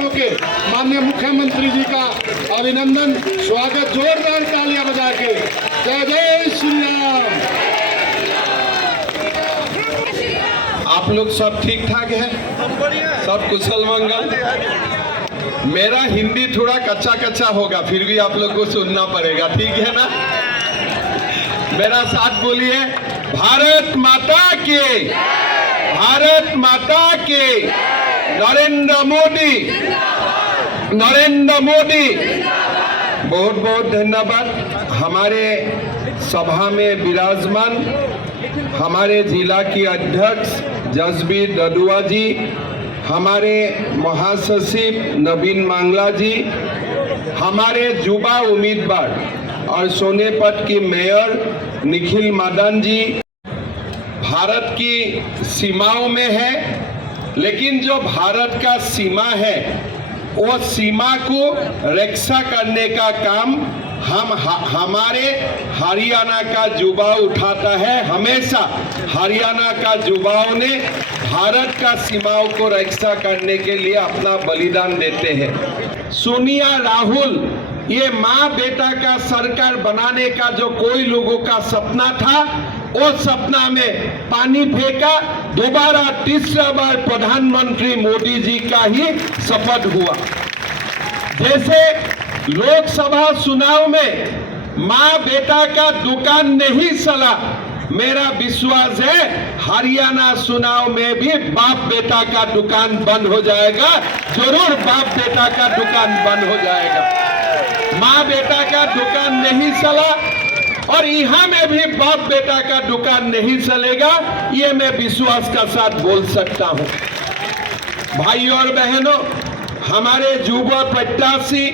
गांव के माननीय मुख्यमंत्री जी का अभिनंदन, स्वागत, जोरदार तालियां बजा के। जय जय श्री राम। आप लोग सब ठीक ठाक है? सब कुशल मंगल? मेरा हिंदी थोड़ा कच्चा कच्चा होगा, फिर भी आप लोग को सुनना पड़ेगा, ठीक है ना? मेरा साथ बोलिए, भारत माता की, भारत माता की, नरेंद्र मोदी, नरेंद्र मोदी। बहुत बहुत धन्यवाद। हमारे सभा में विराजमान हमारे जिला की अध्यक्ष जसबीर ददुआ जी, हमारे महासचिव नवीन मांगला जी, हमारे युवा उम्मीदवार और सोनेपत की मेयर निखिल मदन जी, भारत की सीमाओं में है, लेकिन जो भारत का सीमा है वो सीमा को रक्षा करने का काम हमारे हरियाणा का युवा उठाता है। हमेशा हरियाणा का युवाओं ने भारत का सीमाओं को रक्षा करने के लिए अपना बलिदान देते हैं। सोनिया राहुल, ये माँ बेटा का सरकार बनाने का जो कोई लोगों का सपना था, वो सपना में पानी फेंका। दोबारा तीसरा बार प्रधानमंत्री मोदी जी का ही शपथ हुआ। जैसे लोकसभा चुनाव में माँ बेटा का दुकान नहीं चला, मेरा विश्वास है हरियाणा चुनाव में भी बाप बेटा का दुकान बंद हो जाएगा। जरूर बाप बेटा का दुकान बंद हो जाएगा। माँ बेटा का दुकान नहीं चला और यहाँ में भी बाप बेटा का दुकान नहीं चलेगा, ये मैं विश्वास का साथ बोल सकता हूँ। भाइयों और बहनों, हमारे युवा प्रत्याशी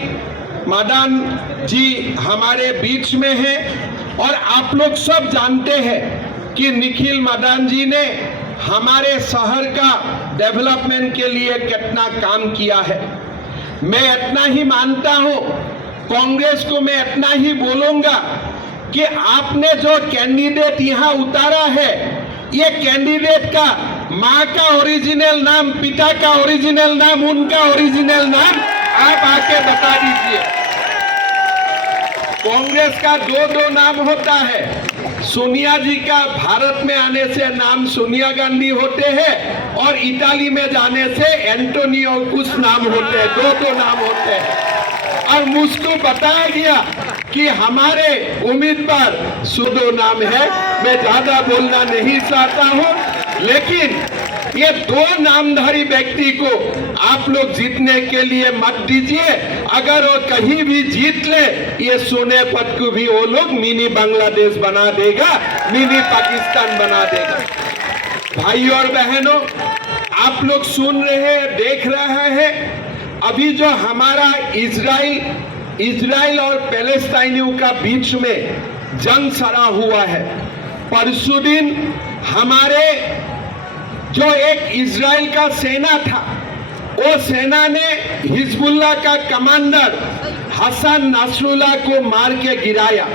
मदन जी हमारे बीच में हैं और आप लोग सब जानते हैं कि निखिल मदन जी ने हमारे शहर का डेवलपमेंट के लिए कितना काम किया है। मैं इतना ही मानता हूं, कांग्रेस को मैं इतना ही बोलूंगा कि आपने जो कैंडिडेट यहां उतारा है, ये कैंडिडेट का माँ का ओरिजिनल नाम, पिता का ओरिजिनल नाम, उनका ओरिजिनल नाम आप आके बता दीजिए। कांग्रेस का दो नाम होता है। सोनिया जी का भारत में आने से नाम सोनिया गांधी होते हैं और इटाली में जाने से एंटोनियो कुछ नाम होते हैं, दो नाम होते हैं। और मुझको बताया गया कि हमारे उम्मीदवार दो नाम है। मैं ज्यादा बोलना नहीं चाहता हूं, लेकिन ये दो नामधारी व्यक्ति को आप लोग जीतने के लिए मत दीजिए। अगर वो कहीं भी जीत ले, ये सोनेपत को भी वो लोग मिनी बांग्लादेश बना देगा, मिनी पाकिस्तान बना देगा। भाइयों और बहनों, आप लोग सुन रहे हैं, देख रहे हैं, अभी जो हमारा इजराइल और पैलेस्टाइनियों का बीच में जंग सड़ा हुआ है। परसों दिन हमारे जो एक इजराइल का सेना था, वो सेना ने हिजबुल्लाह का कमांडर हसन नसरुल्लाह को मार के गिराया।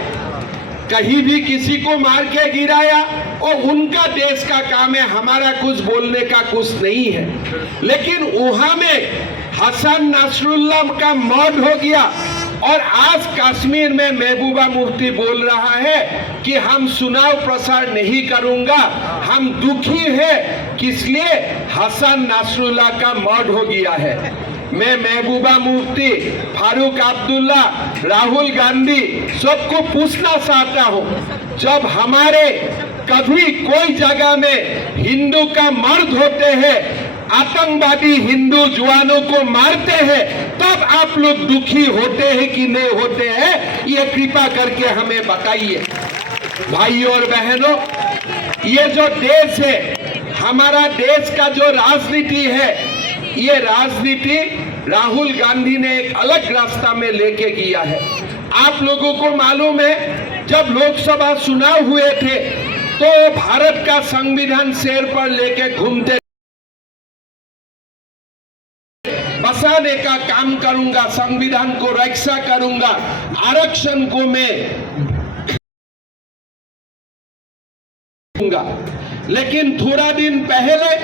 कहीं भी किसी को मार के गिराया, वो उनका देश का काम है, हमारा कुछ बोलने का कुछ नहीं है। लेकिन वहां में हसन नसरुल्लाह का मौत हो गया और आज कश्मीर में महबूबा मुफ्ती बोल रहा है कि हम चुनाव प्रचार नहीं करूंगा, हम दुखी है, किस लिए? हसन नसरुल्लाह का मौत हो गया है। मैं महबूबा मुफ्ती, फारूक अब्दुल्ला, राहुल गांधी सबको पूछना चाहता हूं, जब हमारे कभी कोई जगह में हिंदू का मर्द होते हैं, आतंकवादी हिंदू जवानों को मारते हैं, तब आप लोग दुखी होते हैं कि नहीं होते हैं? ये कृपा करके हमें बताइए। भाइयों और बहनों, ये जो देश है, हमारा देश का जो राजनीति है, ये राजनीति राहुल गांधी ने एक अलग रास्ता में लेके किया है। आप लोगों को मालूम है, जब लोकसभा चुनाव हुए थे तो भारत का संविधान सिर पर लेके घूमते, बसाने का काम करूंगा, संविधान को रक्षा करूंगा, आरक्षण को मैं दूंगा। लेकिन थोड़ा दिन पहले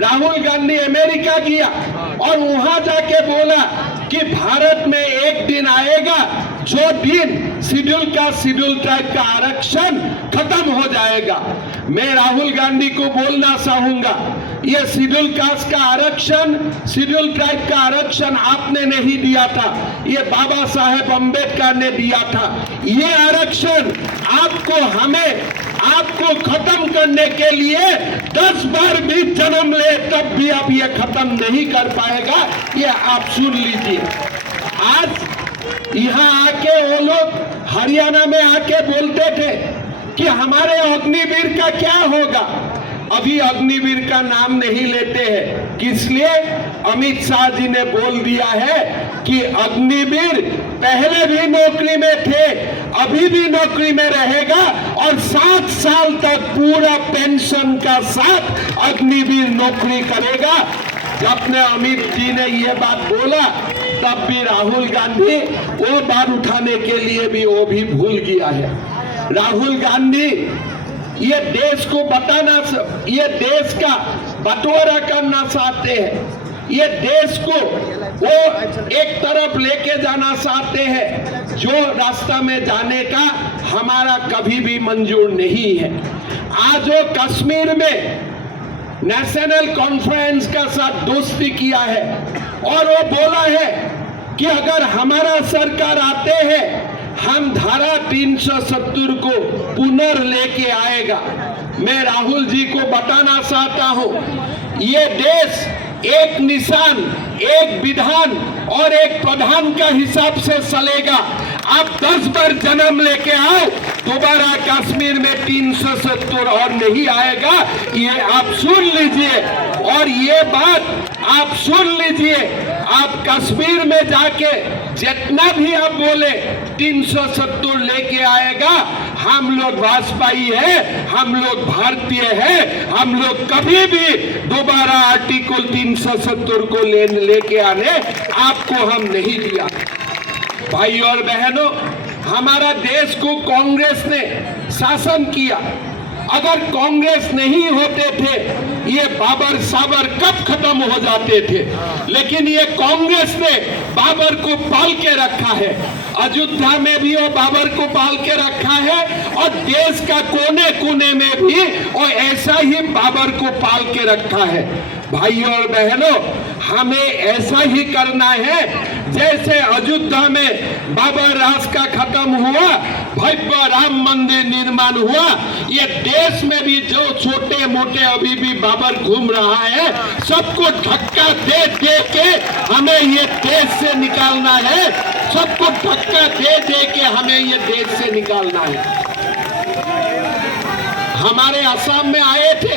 राहुल गांधी अमेरिका गया और वहां जाके बोला कि भारत में एक दिन आएगा जो दिन शेड्यूल ट्राइब का आरक्षण खत्म हो जाएगा। मैं राहुल गांधी को बोलना चाहूंगा, ये शेड्यूल कास्ट का आरक्षण, शेड्यूल ट्राइब का आरक्षण आपने नहीं दिया था, ये बाबा साहेब अम्बेडकर ने दिया था। ये आरक्षण आपको खत्म करने के लिए 10 बार भी जन्म ले तब भी आप ये खत्म नहीं कर पाएगा। ये आप सुन लीजिए। आज यहाँ आके वो लोग हरियाणा में आके बोलते थे कि हमारे अग्निवीर का क्या होगा। अभी अग्निवीर का नाम नहीं लेते हैं, किस लिए? अमित शाह जी ने बोल दिया है कि अग्निवीर पहले भी नौकरी में थे, अभी भी नौकरी में रहेगा और 7 साल तक पूरा पेंशन का साथ अग्निवीर नौकरी करेगा। जब ने अमित जी ने ये बात बोला तब भी राहुल गांधी वो बात उठाने के लिए भी वो भी भूल गया है। राहुल गांधी ये देश को बताना, ये देश का बंटवारा करना चाहते हैं, ये देश को वो एक तरफ लेके जाना चाहते हैं जो रास्ता में जाने का हमारा कभी भी मंजूर नहीं है। आज वो कश्मीर में नेशनल कॉन्फ्रेंस का साथ दोस्ती किया है और वो बोला है कि अगर हमारा सरकार आते हैं हम धारा 370 को पुनर् लेके आएगा। मैं राहुल जी को बताना चाहता हूं, ये देश एक निशान, एक विधान और एक प्रधान का हिसाब से चलेगा। आप 10 बार जन्म लेके आओ, दोबारा कश्मीर में 370 और नहीं आएगा। ये आप सुन लीजिए और ये बात आप सुन लीजिए। आप कश्मीर में जाके जितना भी आप बोले 370 लेके आएगा, हम लोग भाजपाई है, हम लोग भारतीय है, हम लोग कभी भी दोबारा आर्टिकल 370 को लेके आने आपको हम नहीं दिया। भाई और बहनों, हमारा देश को कांग्रेस ने शासन किया। अगर कांग्रेस नहीं होते थे ये बाबर साबर कब खत्म हो जाते थे, लेकिन ये कांग्रेस ने बाबर को पाल के रखा है। अयोध्या में भी वो बाबर को पाल के रखा है और देश का कोने कोने में भी वो ऐसा ही बाबर को पाल के रखा है। भाई और बहनों, हमें ऐसा ही करना है जैसे अयोध्या में बाबर राज का खत्म हुआ, भव्य राम मंदिर निर्माण हुआ। ये देश में भी जो छोटे मोटे अभी भी बाबर घूम रहा है, सबको धक्का दे दे के हमें ये देश से निकालना है। सबको धक्का दे दे के हमें ये देश से निकालना है। हमारे असम में आए थे,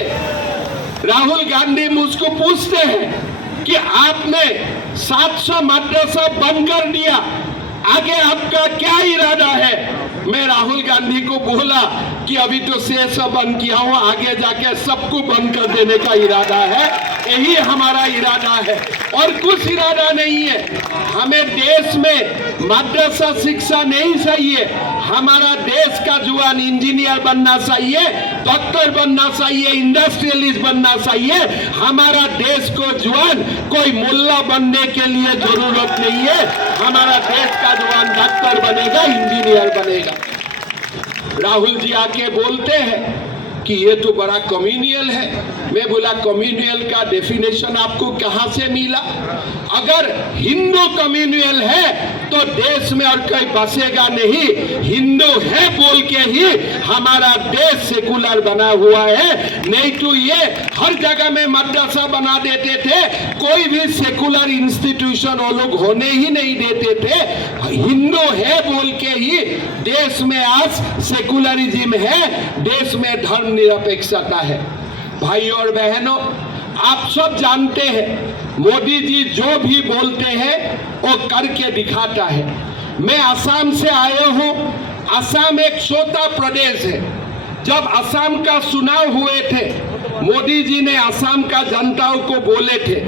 राहुल गांधी मुझको पूछते हैं कि आपने 700 मदरसा बंद कर दिया, आगे आपका क्या इरादा है? मैं राहुल गांधी को बोला कि अभी तो 600 बंद किया हूं, आगे जाके सबको बंद कर देने का इरादा है। यही हमारा इरादा है और कुछ इरादा नहीं है। हमें देश में मदरसा शिक्षा नहीं चाहिए। हमारा देश का जवान इंजीनियर बनना चाहिए, डॉक्टर बनना चाहिए, इंडस्ट्रियलिस्ट बनना चाहिए। हमारा देश को जवान कोई मुल्ला बनने के लिए जरूरत नहीं है। हमारा देश का जवान डॉक्टर बनेगा, इंजीनियर बनेगा। राहुल जी आके बोलते हैं कि ये तो बड़ा कम्युनियल है। मैं बोला कम्युनियल का डेफिनेशन आपको कहां से मिला? अगर हिंदू कम्युनियल है तो देश में और कोई बसेगा नहीं। हिंदू है बोल के ही हमारा देश सेकुलर बना हुआ है, नहीं तो ये हर जगह में मदरसा बना देते थे, कोई भी सेकुलर इंस्टीट्यूशन वो लोग होने ही नहीं देते थे। हिंदू है बोल के ही देश में आज सेकुलरिज्म है, देश में धर्म निरपेक्षता है। भाई और बहनों, आप सब जानते हैं मोदी जी जो भी बोलते हैं वो करके दिखाता है। मैं असम से आया हूं। असम एक छोटा प्रदेश है। जब असम का चुनाव हुए थे, मोदी जी ने असम का जनताओं को बोले थे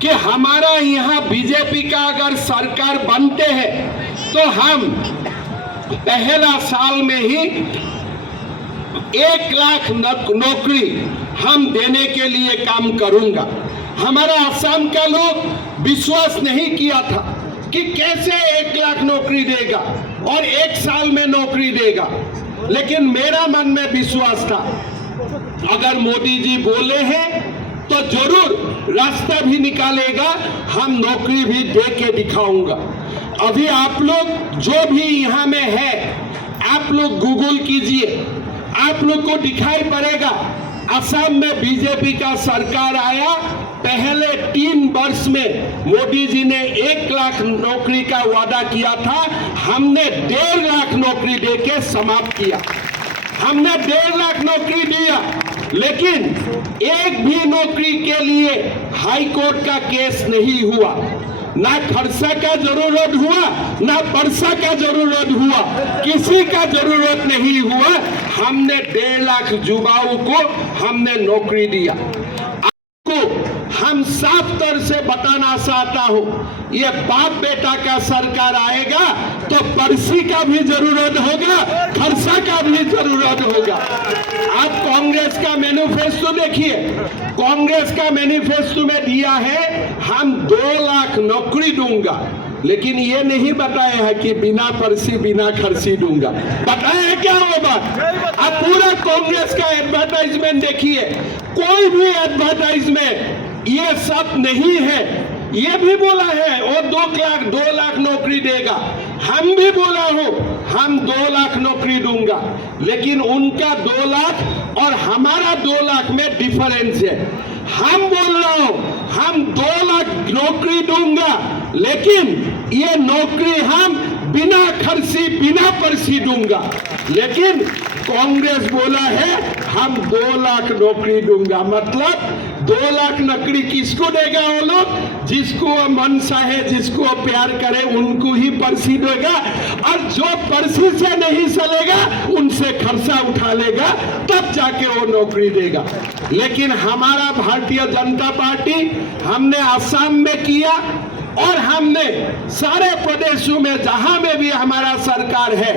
कि हमारा यहाँ बीजेपी का अगर सरकार बनते हैं तो हम पहला साल में ही 1 लाख नौकरी हम देने के लिए काम करूंगा। हमारा असम का लोग विश्वास नहीं किया था कि कैसे 1 लाख नौकरी देगा और 1 साल में नौकरी देगा, लेकिन मेरा मन में विश्वास था अगर मोदी जी बोले हैं तो जरूर रास्ता भी निकालेगा, हम नौकरी भी दे के दिखाऊंगा। अभी आप लोग जो भी यहाँ में है, आप लोग गूगल कीजिए, आप लोग को दिखाई पड़ेगा असम में बीजेपी का सरकार आया, पहले 3 वर्ष में मोदी जी ने 1 लाख नौकरी का वादा किया था, हमने 1.5 लाख नौकरी देके समाप्त किया। हमने 1.5 लाख नौकरी दिया, लेकिन एक भी नौकरी के लिए हाई कोर्ट का केस नहीं हुआ, ना खरसा का जरूरत हुआ, ना परसा का जरूरत हुआ, किसी का जरूरत नहीं हुआ। हमने 1.5 लाख युवाओं को हमने नौकरी दिया। आपको हम साफ तौर से बताना चाहता हूं, ये बाप बेटा का सरकार आएगा तो परसी का भी जरूरत होगा, खरसा का भी जरूरत होगा। आप कांग्रेस का मैनिफेस्टो देखिए, कांग्रेस का मैनिफेस्टो में दिया है हम 2 लाख नौकरी दूंगा, लेकिन ये नहीं बताया है कि बिना परसी बिना खर्ची दूंगा। बताया है क्या वो बात? आप पूरा कांग्रेस का एडवर्टाइजमेंट देखिए, कोई भी एडवर्टाइजमेंट ये सब नहीं है। ये भी बोला है वो 2 लाख नौकरी देगा, हम भी बोला हो हम 2 लाख नौकरी दूंगा, लेकिन उनका 2 लाख और हमारा 2 लाख में डिफरेंस है। हम बोल रहा हूं हम 2 लाख नौकरी दूंगा, लेकिन ये नौकरी हम बिना खर्ची बिना परसी दूंगा, लेकिन कांग्रेस बोला है हम 2 लाख नौकरी दूंगा। मतलब 2 लाख नौकरी किसको देगा? वो लोग जिसको मनसा है, जिसको प्यार करे उनको ही परसी देगा, और जो परसी से नहीं चलेगा उनसे खर्चा उठा लेगा, तब जाके वो नौकरी देगा। लेकिन हमारा भारतीय जनता पार्टी हमने असम में किया और हमने सारे प्रदेशों में जहां में भी हमारा सरकार है,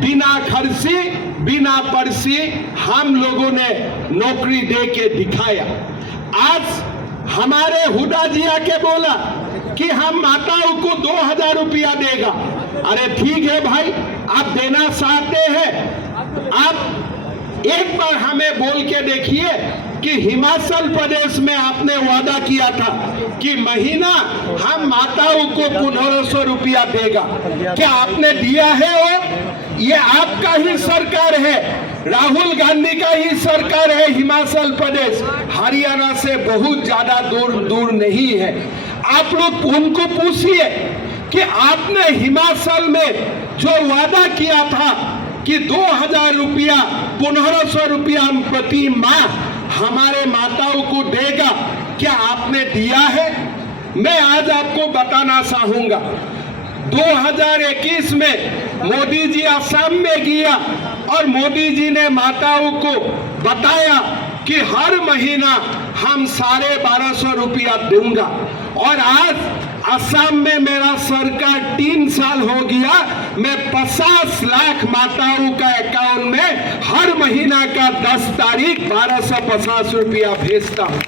बिना खर्ची बिना परसी हम लोगों ने नौकरी दे के दिखाया। आज हमारे हुडा जी आके बोला कि हम माताओं को 2000 रुपया देगा। अरे ठीक है भाई, आप देना चाहते हैं, आप एक बार हमें बोल के देखिए कि हिमाचल प्रदेश में आपने वादा किया था कि महीना हम माताओं को 1500 रुपया देगा, क्या आपने दिया है? वो ये आपका ही सरकार है, राहुल गांधी का ही सरकार है। हिमाचल प्रदेश हरियाणा से बहुत ज्यादा दूर नहीं है। आप लोग उनको पूछिए कि आपने हिमाचल में जो वादा किया था कि 2000 रुपया 1500 रुपया प्रति माह हमारे माताओं को देगा, क्या आपने दिया है? मैं आज आपको बताना चाहूंगा, 2021 में मोदी जी असम में गया और मोदी जी ने माताओं को बताया कि हर महीना हम 1250 रुपया दूंगा, और आज असम में मेरा सरकार 3 साल हो गया, मैं 50 लाख माताओं का अकाउंट में हर महीना का 10 तारीख 1250 रुपया भेजता हूं।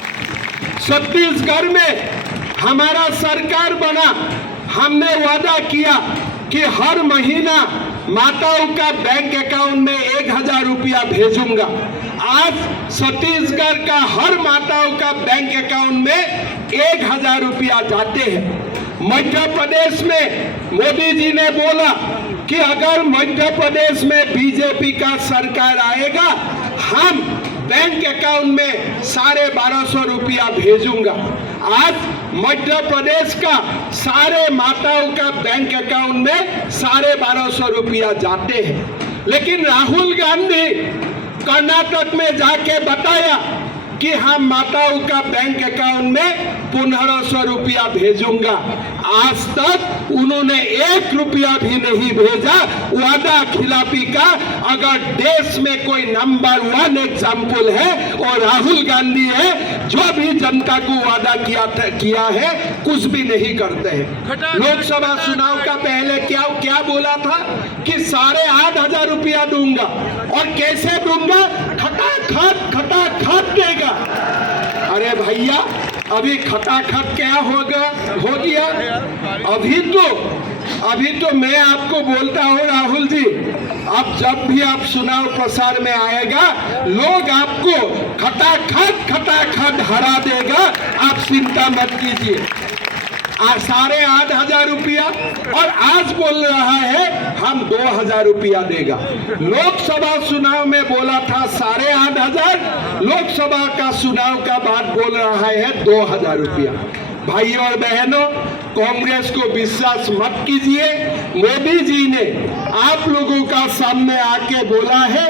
छत्तीसगढ़ में हमारा सरकार बना, हमने वादा किया कि हर महीना माताओं का बैंक अकाउंट में 1000 रुपया भेजूंगा। आज छत्तीसगढ़ का हर माताओं का बैंक अकाउंट में 1000 रुपया जाते हैं। मध्य प्रदेश में मोदी जी ने बोला कि अगर मध्य प्रदेश में बीजेपी का सरकार आएगा, हम बैंक अकाउंट में 1250 रुपया भेजूंगा। आज मध्य प्रदेश का सारे माताओं का बैंक अकाउंट में 1250 रुपया जाते हैं, लेकिन राहुल गांधी कर्नाटक में जाके बताया कि हम माताओं का बैंक अकाउंट में 1500 रुपया भेजूंगा। आज तक उन्होंने 1 रुपया भी नहीं भेजा। वादा खिलाफी का अगर देश में कोई नंबर 1 एग्जाम्पल है और राहुल गांधी है, जो भी जनता को वादा किया है कुछ भी नहीं करते हैं। लोकसभा चुनाव का पहले क्या बोला था कि 8500 रुपया दूंगा, और कैसे दूंगा? खटाखट देगा। अरे भैया, अभी खटाखट क्या हो गया? अभी तो मैं आपको बोलता हूँ राहुल जी, अब जब भी आप चुनाव प्रसार में आएगा, लोग आपको खटाखट हरा देगा। आप चिंता मत कीजिए। 8,500 रुपया और आज बोल रहा है हम 2,000 रुपया देगा। लोकसभा चुनाव में बोला था 8,500, लोकसभा का चुनाव का बाद बोल रहा है 2,000 रुपया। भाइयों और बहनों, कांग्रेस को विश्वास मत कीजिए। मोदी जी ने आप लोगों का सामने आके बोला है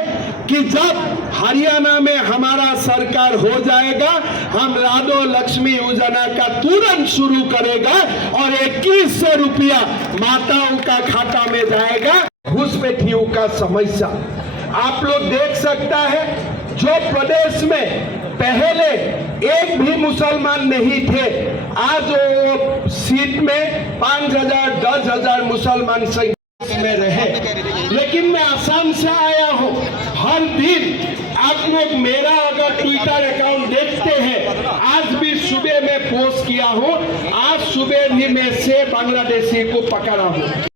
कि जब हरियाणा में हमारा सरकार हो जाएगा, हम लाडो लक्ष्मी योजना का तुरंत शुरू करेगा और 2100 रुपया माताओं का खाता में जाएगा। घुसपैठियों का समस्या आप लोग देख सकता है, जो प्रदेश में पहले एक भी मुसलमान नहीं थे, आज वो सीट में 5,000 10,000 मुसलमान संख्या में रहे। लेकिन मैं आसाम से आया हूँ। हर दिन आप लोग मेरा अगर ट्विटर अकाउंट देखते हैं, आज भी सुबह में पोस्ट किया हूँ, आज सुबह भी मैं 6 बांग्लादेशी को पकड़ा हूँ।